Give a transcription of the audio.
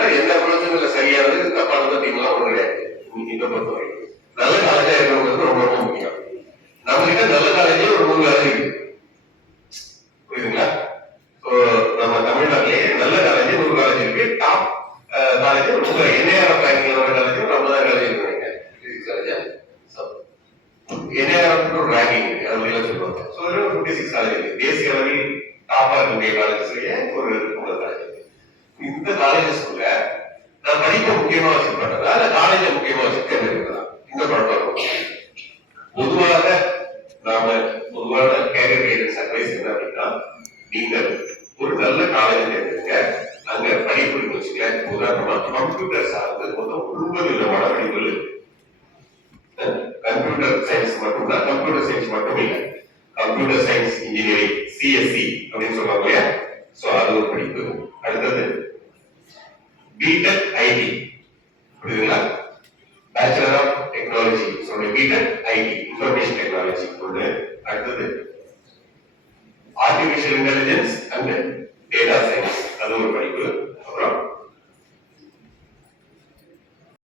பாத்தீங்கன்னா என்ன பிரச்சனை சரியானது தப்பானது அப்படின்லாம் ஒண்ணு கிடையாது. இந்த பொறுத்தவரை நல்ல காலேஜா இருக்கிறவங்களுக்கு ரொம்ப ரொம்ப முக்கியம். நம்ம கிட்ட நல்ல காலேஜே ஒரு 3 காலேஜ் இருக்கு, புரியுதுங்களா? நம்ம தமிழ்நாட்டிலேயே நல்ல காலேஜ் 100 காலேஜ் இருக்கு. டாப் காலேஜ் உங்க என்ஐஆர்எஃப் ரேங்கிங்ல வர காலேஜ் நம்ம தான் காலேஜ் இருக்கு. என்ஐஆர்எஃப் ஒரு ரேங்கிங் இருக்கு, அதெல்லாம் சொல்லுவாங்க. ஸோ அதில் 56 காலேஜ் இருக்கு. தேசிய அளவில் டாப்பா இருக்கக்கூடிய காலேஜஸ்லயே ஒரு 50 காலேஜ் இருக்கு. இந்த காலேஜஸ்க்குள்ள நான் படிப்பை முக்கியமா வச்சுருப்பேன், அந்த காலேஜை முக்கியமா வச்சு தேர்ந்தெடுக்கலாம். இந்த குழப்பம் பொதுவாக பொதுவான கேரியர் கைடன்ஸ் அட்வைஸ் என்ன அப்படின்னா, நீங்கள் ஒரு நல்ல காலேஜ் தேர்ந்தெடுங்க. அங்க படிப்பு வச்சுக்கல. உதாரணமா கம்ப்யூட்டர் சார்ந்து மொத்தம் 9 விதமான படிப்புகள் இருக்கு. கம்ப்யூட்டர் சயின்ஸ் மட்டும்தான், கம்ப்யூட்டர் சயின்ஸ் மட்டும் இல்லை, கம்ப்யூட்டர் சயின்ஸ் இன்ஜினியரிங் சிஎஸ்சி அப்படின்னு சொல்றாங்க இல்லையா? சோ அது ஒரு படிப்பு. அடுத்தது பிடெக் ஐடி, புரியுதுங்களா? பேச்சுலர் ஆஃப் டெக்னாலஜி, சொல்ற பிடெக் ஐடி இன்ஃபர்மேஷன் டெக்னாலஜி ஒன்று. அடுத்தது artificial intelligence and data science, அது ஒரு படிப்பு.